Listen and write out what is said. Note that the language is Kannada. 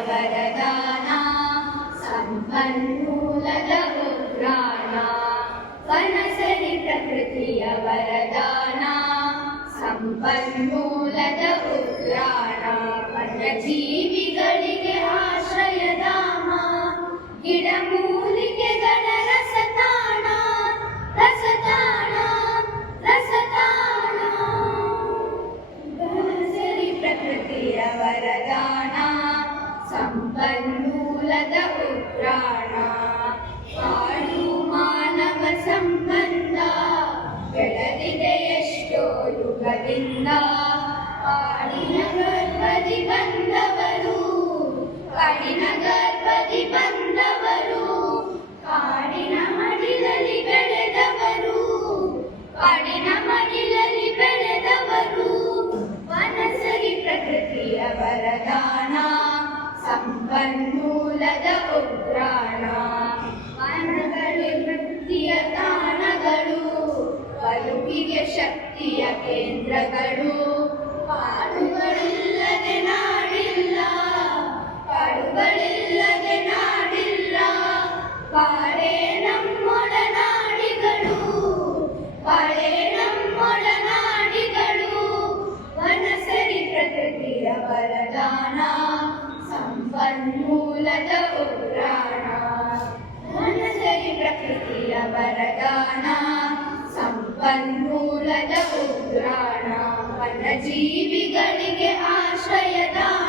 ವರದಾನ ಸಂಪನ್ಮೂಲದ ಉಗ್ರಾಣ ವನಸರಿ ಪ್ರಕೃತಿಯ ವರದಾನ ಸಂಪನ್ಮೂಲದ ಉಗ್ರಾಣ ವನ್ಯಜೀವಿಗಳಿಗೆ ಆಶ್ರಯಧಾಮ ಗಿಡಮೂಲಿಕೆಗಳ ರಸತಾಣ ರಸತಾಣ ರಸತಾಣ ವನಸರಿ ಪ್ರಕೃತಿಯ ವರದಾನ ಸಂಪನ್ಮೂಲದ ಉಗ್ರಾಣ ಕಾಡು ಮಾನವ ಸಂಬಂಧ ಬೆಳೆದಿದೆ ಎಷ್ಟೋ ಯುಗದಿಂದ ಕಾಡಿನ ಗರ್ಭದಿ ಬಂದವರು ಕಾಡಿನ ಗರ್ಭದಿ ಬಂದವರು ಕಾಡಿನ ಮಡಿಲಲ್ಲಿ ಬೆಳೆದವರು ಕಾಡಿನ ಮಡಿಲಲ್ಲಿ ಬೆಳೆದವರು ವನಸರಿ ಪ್ರಕೃತಿಯ ವರದಾನ ಸಂಪನ್ಮೂಲದ ಉಗ್ರಾಣ ವನಗಳು ವೃತ್ತಿಯ ತಾಣಗಳು ಬದುಕಿಗೆ ಶಕ್ತಿಯ ಕೇಂದ್ರಗಳು ಕಾಡುಗಳಿಲ್ಲದೆ ನಾಡಿಲ್ಲ ಕಾಡುಗಳಿಲ್ಲದೆ ನಾಡಿಲ್ಲ ಕಾಡೇ ನಮ್ಮೊಡನಾಡಿಗಳು ಕಾಡೇ ನಮ್ಮೊಡನಾಡಿಗಳು ವನಸರಿ ಪ್ರಕೃತಿಯ ವರದಾನ ಸಂಪನ್ಮೂಲದ ಉಗ್ರಾಣ ವನಸರಿ ಪ್ರಕೃತಿಯ ವರದಾನ ಸಂಪನ್ಮೂಲದ ಉಗ್ರಾಣ ವನ್ಯಜೀವಿಗಳಿಗೆ ಆಶ್ರಯದಾನ